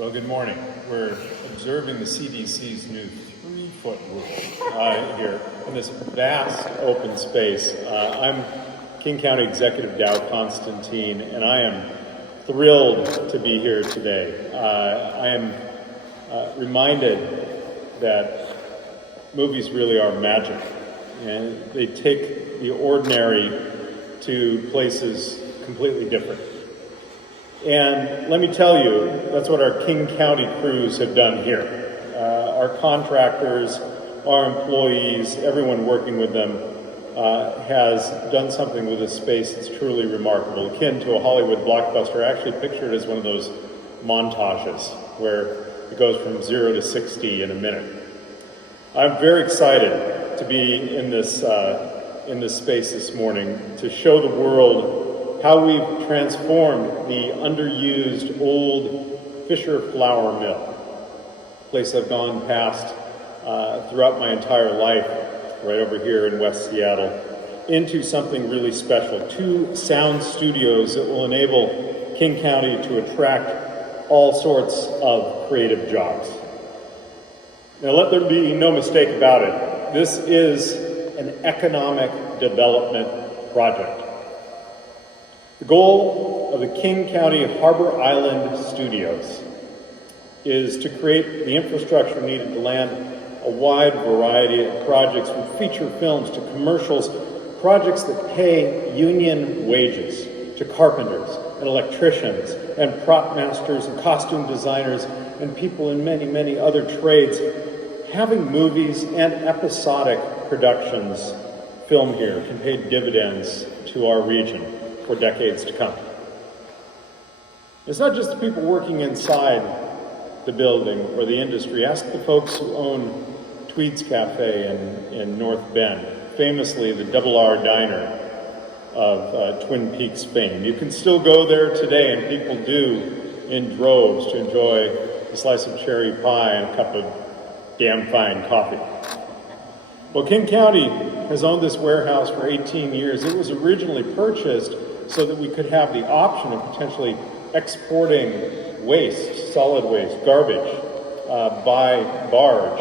Well, good morning. We're observing the CDC's new 3-foot rule here in this vast open space. I'm County Executive Dow Constantine, and I am thrilled to be here today. I am reminded that movies really are magic, and they take the ordinary to places completely different. And let me tell you, that's what our King County crews have done here. Our contractors, our employees, everyone working with them has done something with this space that's truly remarkable, akin to a Hollywood blockbuster. I actually picture it as one of those montages where it goes from 0 to 60 in a minute. I'm very excited to be in this space this morning to show the world how we've transformed the underused old Fisher flour mill, a place I've gone past throughout my entire life, right over here in West Seattle, into something really special. 2 sound studios that will enable King County to attract all sorts of creative jobs. Now, let there be no mistake about it. This is an economic development project. The goal of the King County Harbor Island Studios is to create the infrastructure needed to land a wide variety of projects from feature films to commercials, projects that pay union wages to carpenters and electricians and prop masters and costume designers and people in many, many other trades. Having movies and episodic productions filmed here can pay dividends to our region for decades to come. It's not just the people working inside the building or the industry. Ask the folks who own Tweed's Cafe in North Bend, famously the Double R Diner of Twin Peaks fame. You can still go there today, and people do in droves to enjoy a slice of cherry pie and a cup of damn fine coffee. Well, King County has owned this warehouse for 18 years. It was originally purchased so that we could have the option of potentially exporting waste, solid waste, garbage, by barge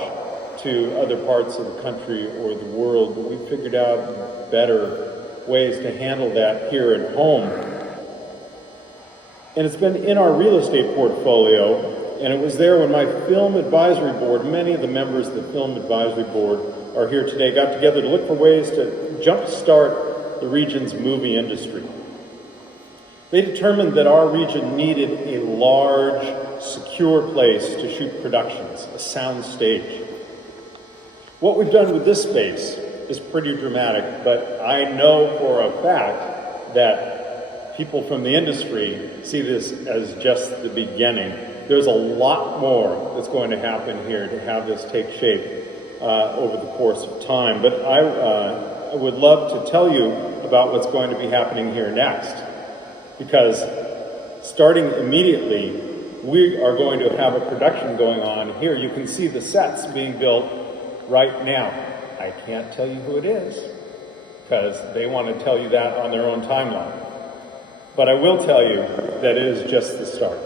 to other parts of the country or the world. But we figured out better ways to handle that here at home. And it's been in our real estate portfolio, and it was there when my film advisory board, many of the members of the film advisory board are here today, got together to look for ways to jumpstart the region's movie industry. They determined that our region needed a large, secure place to shoot productions, a sound stage. What we've done with this space is pretty dramatic, but I know for a fact that people from the industry see this as just the beginning. There's a lot more that's going to happen here to have this take shape over the course of time. But I would love to tell you about what's going to be happening here next, because starting immediately, we are going to have a production going on here. You can see the sets being built right now. I can't tell you who it is, because they want to tell you that on their own timeline. But I will tell you that it is just the start.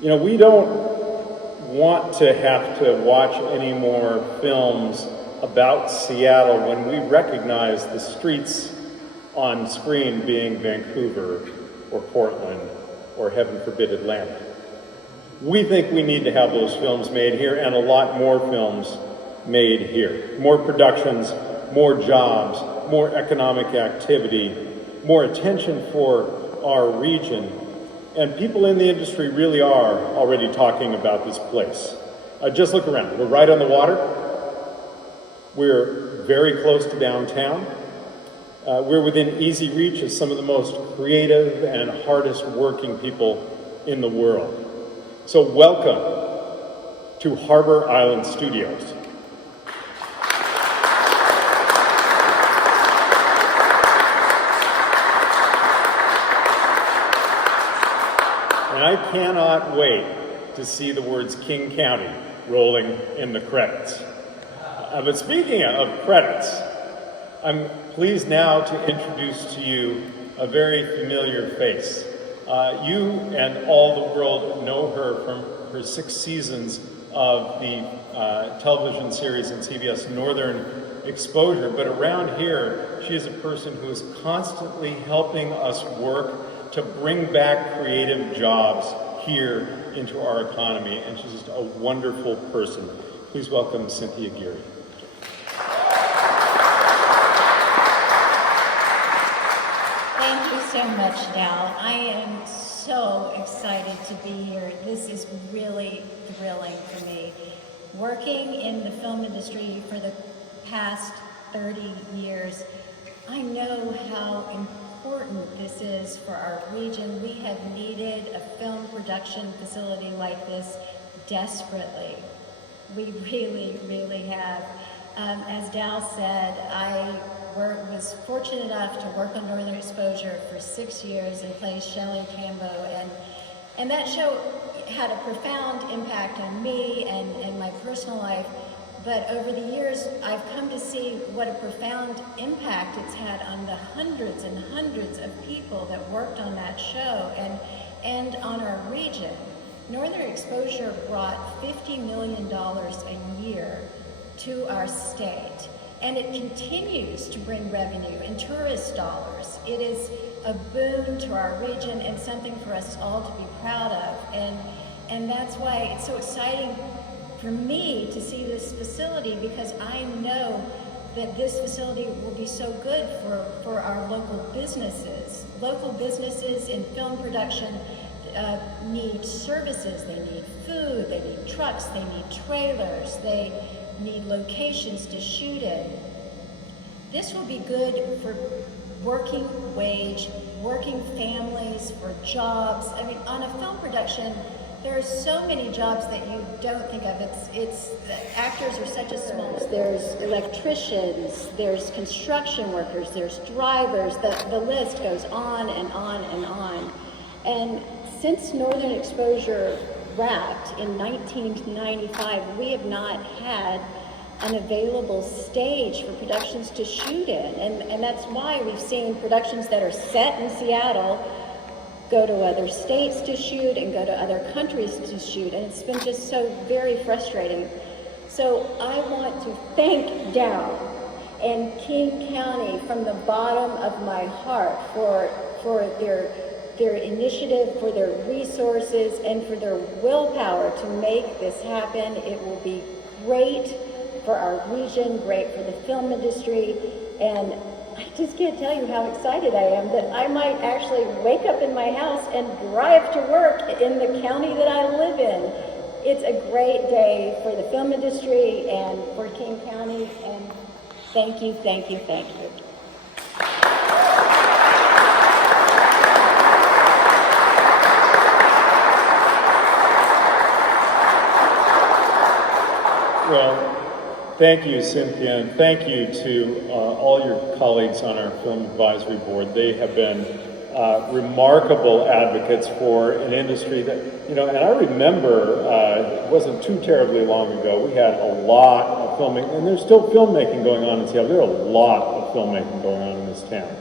You know, we don't want to have to watch any more films about Seattle when we recognize the streets on screen being Vancouver or Portland or, heaven forbid, Atlanta. We think we need to have those films made here, and a lot more films made here. More productions, more jobs, more economic activity, more attention for our region. And people in the industry really are already talking about this place. Just look around. We're right on the water. We're very close to downtown. We're within easy reach of some of the most creative and hardest working people in the world. So welcome to Harbor Island Studios. And I cannot wait to see the words King County rolling in the credits. But speaking of credits, I'm pleased now to introduce to you a very familiar face. You and all the world know her from her 6 seasons of the television series on CBS Northern Exposure, but around here, she is a person who is constantly helping us work to bring back creative jobs here into our economy, and she's just a wonderful person. Please welcome Cynthia Geary. Thank you so much, Dow. I am so excited to be here. This is really thrilling for me. Working in the film industry for the past 30 years, I know how important this is for our region. We have needed a film production facility like this desperately. We really have. As Dow said, I was fortunate enough to work on Northern Exposure for 6 years and play Shelley Tambo, and that show had a profound impact on me and my personal life. But over the years, I've come to see what a profound impact it's had on the hundreds and hundreds of people that worked on that show and on our region. Northern Exposure brought $50 million a year to our state, and it continues to bring revenue and tourist dollars. It is a boon to our region and something for us all to be proud of. And that's why it's so exciting for me to see this facility, because I know that this facility will be so good for our local businesses. Local businesses in film production need services, they need food, they need trucks, they need trailers, they need locations to shoot in. This will be good for working wage, working families, for jobs. I mean, on a film production, there are so many jobs that you don't think of. It's actors are such a small. There's electricians, there's construction workers, there's drivers. The list goes on and on and on. And since Northern Exposure wrapped in 1995, we have not had an available stage for productions to shoot in. And that's why we've seen productions that are set in Seattle go to other states to shoot and go to other countries to shoot, and it's been just so very frustrating. So I want to thank Dow and King County from the bottom of my heart for their initiative, for their resources, and for their willpower to make this happen. It will be great for our region, great for the film industry, and I just can't tell you how excited I am that I might actually wake up in my house and drive to work in the county that I live in. It's a great day for the film industry and for King County, and thank you, thank you, thank you. Well, thank you, Cynthia, and thank you to all your colleagues on our Film Advisory Board. They have been remarkable advocates for an industry that, and I remember it wasn't too terribly long ago, we had a lot of filming, and there's still filmmaking going on in Seattle. There are a lot of filmmaking going on in this town,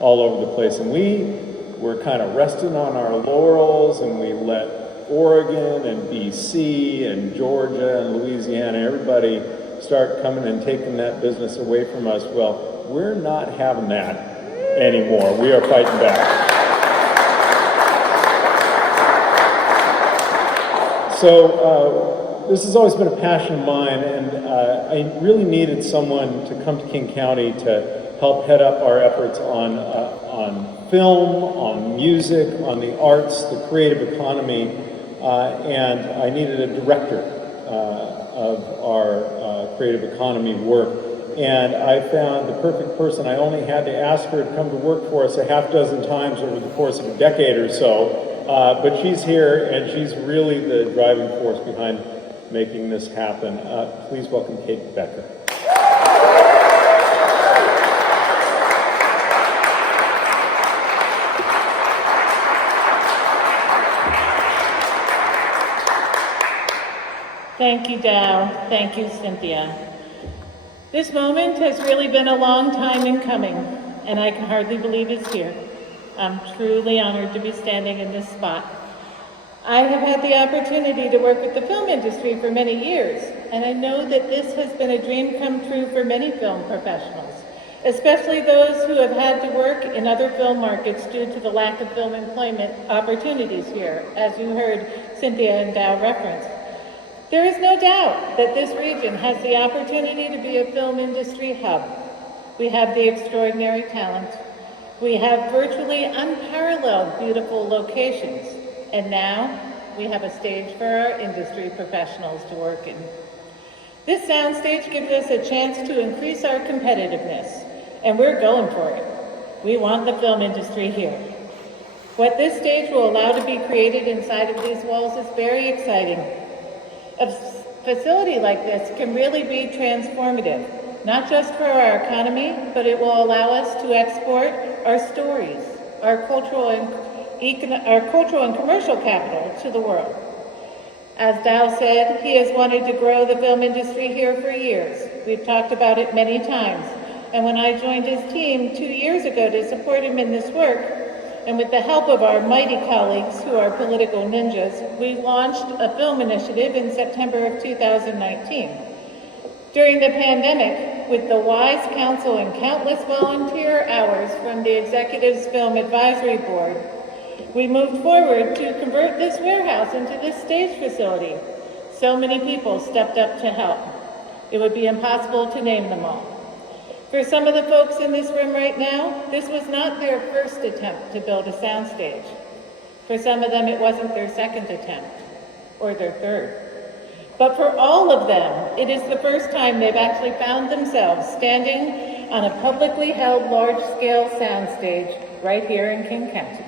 all over the place, and we were kind of resting on our laurels, and we let Oregon and BC and Georgia and Louisiana, everybody start coming and taking that business away from us. Well, we're not having that anymore. We are fighting back. So this has always been a passion of mine, and I really needed someone to come to King County to help head up our efforts on film, on music, on the arts, the creative economy, and I needed a director of our creative economy work. And I found the perfect person. I only had to ask her to come to work for us a half dozen times over the course of a decade or so. But she's here, and she's really the driving force behind making this happen. Please welcome Kate Becker. Thank you, Dow. Thank you, Cynthia. This moment has really been a long time in coming, and I can hardly believe it's here. I'm truly honored to be standing in this spot. I have had the opportunity to work with the film industry for many years, and I know that this has been a dream come true for many film professionals, especially those who have had to work in other film markets due to the lack of film employment opportunities here, as you heard Cynthia and Dow reference. There is no doubt that this region has the opportunity to be a film industry hub. We have the extraordinary talent. We have virtually unparalleled beautiful locations. And now we have a stage for our industry professionals to work in. This soundstage gives us a chance to increase our competitiveness, and we're going for it. We want the film industry here. What this stage will allow to be created inside of these walls is very exciting. A facility like this can really be transformative, not just for our economy, but it will allow us to export our stories, our cultural and commercial capital to the world. As Dow said, he has wanted to grow the film industry here for years. We've talked about it many times. And when I joined his team 2 years ago to support him in this work, and with the help of our mighty colleagues who are political ninjas, we launched a film initiative in September of 2019. During the pandemic, with the wise counsel and countless volunteer hours from the Executive's Film Advisory Board, we moved forward to convert this warehouse into this stage facility. So many people stepped up to help. It would be impossible to name them all. For some of the folks in this room right now, this was not their first attempt to build a soundstage. For some of them, it wasn't their second attempt, or their third. But for all of them, it is the first time they've actually found themselves standing on a publicly held large-scale soundstage right here in King County.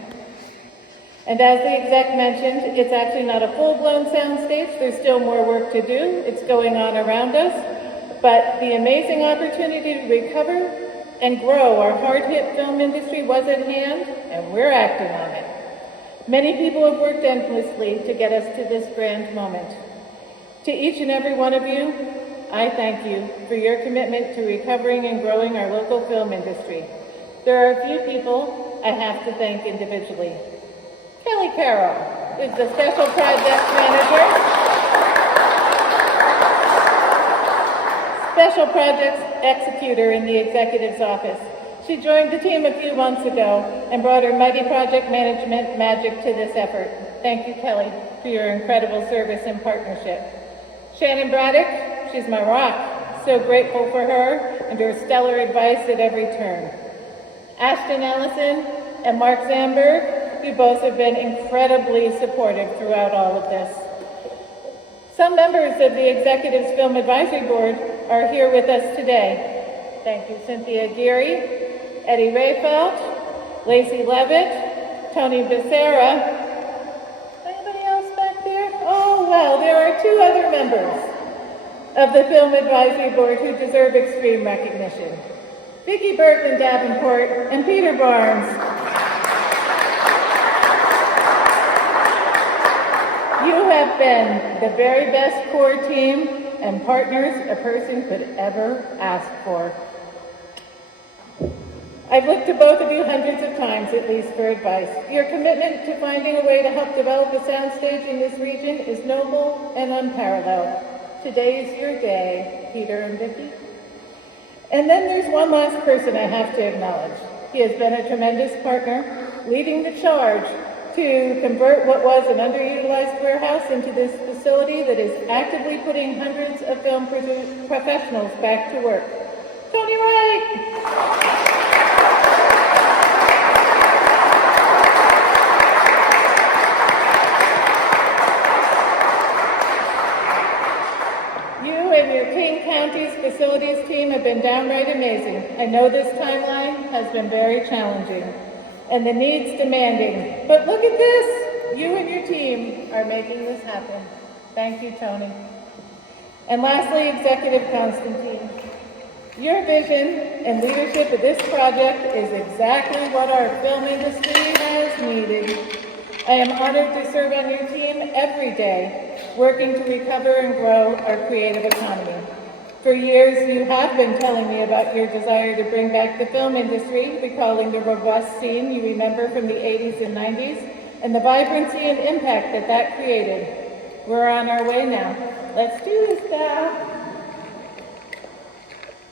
And as the exec mentioned, it's actually not a full-blown soundstage. There's still more work to do. It's going on around us. But the amazing opportunity to recover and grow our hard-hit film industry was at hand, and we're acting on it. Many people have worked endlessly to get us to this grand moment. To each and every one of you, I thank you for your commitment to recovering and growing our local film industry. There are a few people I have to thank individually. Kelly Carroll is the Special Projects Manager, Special Projects Executor in the Executive's Office. She joined the team a few months ago and brought her mighty project management magic to this effort. Thank you, Kelly, for your incredible service and partnership. Shannon Braddock, she's my rock. So grateful for her and her stellar advice at every turn. Ashton Ellison and Mark Zamberg, you both have been incredibly supportive throughout all of this. Some members of the Executive's Film Advisory Board are here with us today. Thank you, Cynthia Geary, Eddie Rayfelt, Lacey Levitt, Tony Becerra. Anybody else back there? Oh, well, there are two other members of the Film Advisory Board who deserve extreme recognition. Vicki Bergman Davenport and Peter Barnes. You have been the very best core team and partners a person could ever ask for. I've looked to both of you hundreds of times at least for advice. Your commitment to finding a way to help develop a soundstage in this region is noble and unparalleled. Today is your day, Peter and Vicki. And then there's one last person I have to acknowledge. He has been a tremendous partner, leading the charge to convert what was an underutilized warehouse into this facility that is actively putting hundreds of film professionals back to work. Tony Wright! You and your King County's facilities team have been downright amazing. I know this timeline has been very challenging and the needs demanding. But look at this! You and your team are making this happen. Thank you, Tony. And lastly, Executive Constantine. Your vision and leadership of this project is exactly what our film industry has needed. I am honored to serve on your team every day, working to recover and grow our creative economy. For years, you have been telling me about your desire to bring back the film industry, recalling the robust scene you remember from the 80s and 90s, and the vibrancy and impact that that created. We're on our way now. Let's do this now.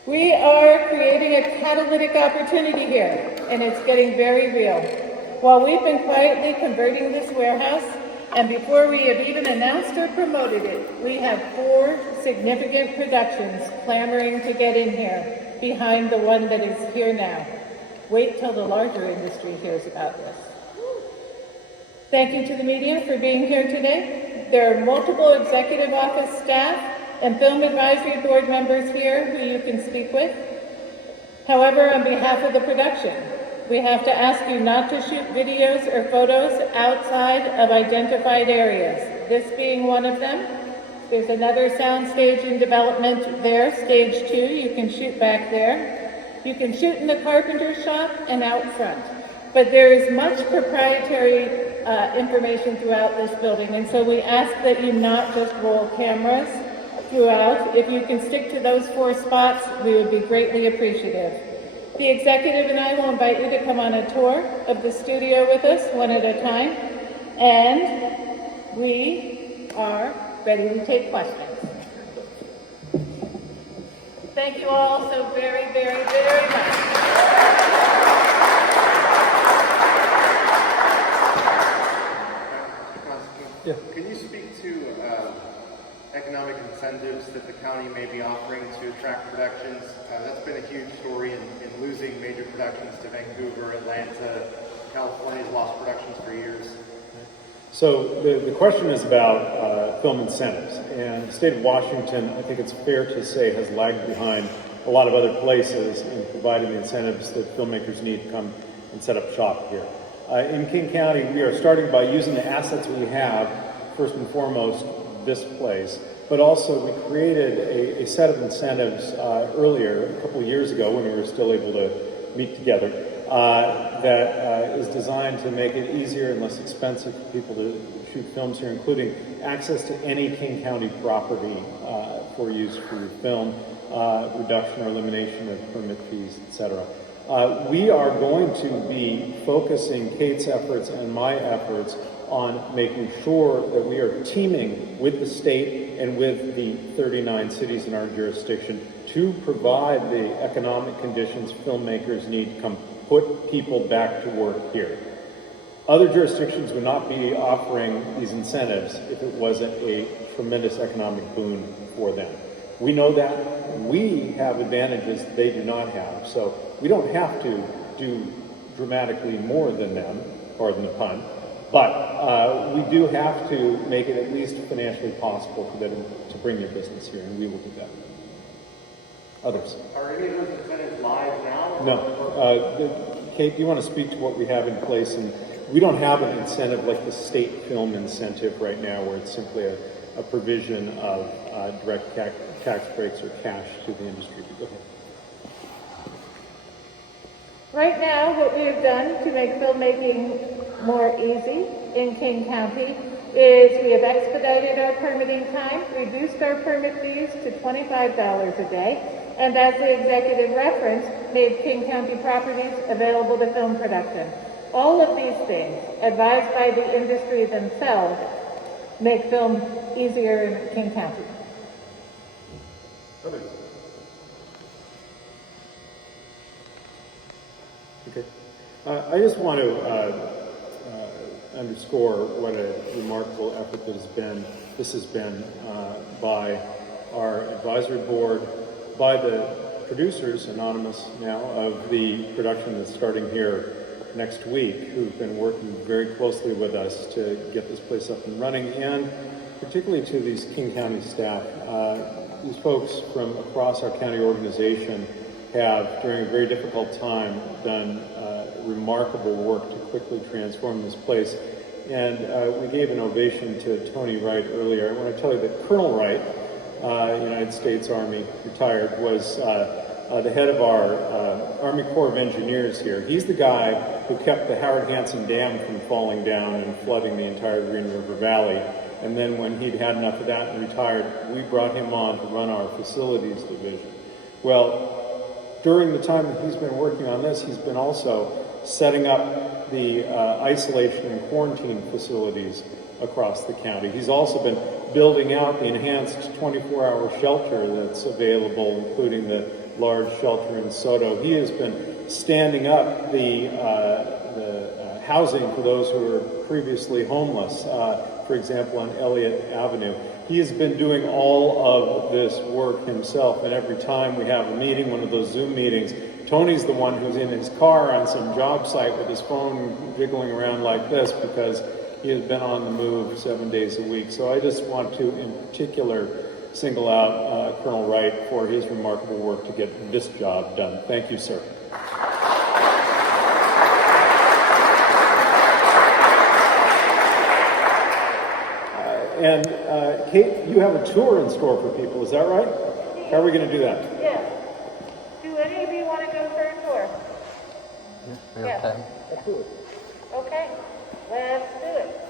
We are creating a catalytic opportunity here, and it's getting very real. While we've been quietly converting this warehouse, and before we have even announced or promoted it, we have 4 significant productions clamoring to get in here, behind the one that is here now. Wait till the larger industry hears about this. Thank you to the media for being here today. There are multiple executive office staff and film advisory board members here who you can speak with. However, on behalf of the production, we have to ask you not to shoot videos or photos outside of identified areas, this being one of them. There's another sound stage in development there, stage 2, you can shoot back there. You can shoot in the carpenter shop and out front. But there is much proprietary information throughout this building, and so we ask that you not just roll cameras throughout. If you can stick to those 4 spots, we would be greatly appreciative. The executive and I will invite you to come on a tour of the studio with us, one at a time, and we are ready to take questions. Thank you all so very, very, very much. Yeah. Can you speak to economic incentives that the county may be offering to attract productions? That's been a huge story in losing major productions to Vancouver, Atlanta. California's lost productions for years. So the question is about film incentives, and the state of Washington, I think it's fair to say, has lagged behind a lot of other places in providing the incentives that filmmakers need to come and set up shop here. In King County, we are starting by using the assets we have, first and foremost, this place, but also we created a set of incentives earlier, a couple of years ago when we were still able to meet together, that is designed to make it easier and less expensive for people to shoot films here, including access to any King County property for use for your film, reduction or elimination of permit fees, etc. We are going to be focusing Kate's efforts and my efforts on making sure that we are teaming with the state and with the 39 cities in our jurisdiction to provide the economic conditions filmmakers need to come put people back to work here. Other jurisdictions would not be offering these incentives if it wasn't a tremendous economic boon for them. We know that. We have advantages they do not have, so we don't have to do dramatically more than them, pardon the pun, but we do have to make it at least financially possible for them to bring their business here, and we will do that. Others? Are any of those incentives live now? No. Kate, do you want to speak to what we have in place? And we don't have an incentive like the state film incentive right now, where it's simply a provision of direct tax breaks or cash to the industry. Go ahead. Right now, what we have done to make filmmaking more easy in King County is we have expedited our permitting time, reduced our permit fees to $25 a day, and as the executive referenced, made King County properties available to film production. All of these things, advised by the industry themselves, make film easier in King County. Others? Okay. I just want to underscore what a remarkable effort this has been by our advisory board, by the producers, anonymous now, of the production that's starting here next week, who've been working very closely with us to get this place up and running, and particularly to these King County staff. These folks from across our county organization have, during a very difficult time, done remarkable work to quickly transform this place. And we gave an ovation to Tony Wright earlier. I want to tell you that Colonel Wright, United States Army, retired, was the head of our Army Corps of Engineers here. He's the guy who kept the Howard Hanson Dam from falling down and flooding the entire Green River Valley. And then when he'd had enough of that and retired, we brought him on to run our facilities division. Well, during the time that he's been working on this, he's been also setting up the isolation and quarantine facilities across the county. He's also been building out the enhanced 24-hour shelter that's available, including the large shelter in Soto. He has been standing up the housing for those who were previously homeless, for example, on Elliott Avenue. He has been doing all of this work himself, and every time we have a meeting, one of those Zoom meetings, Tony's the one who's in his car on some job site with his phone jiggling around like this because he has been on the move 7 days a week. So I just want to, in particular, single out Colonel Wright for his remarkable work to get this job done. Thank you, sir. And Kate, you have a tour in store for people, is that right? How are we going to do that? Yes. Do any of you want to go for a tour? Okay. Okay, let's do it.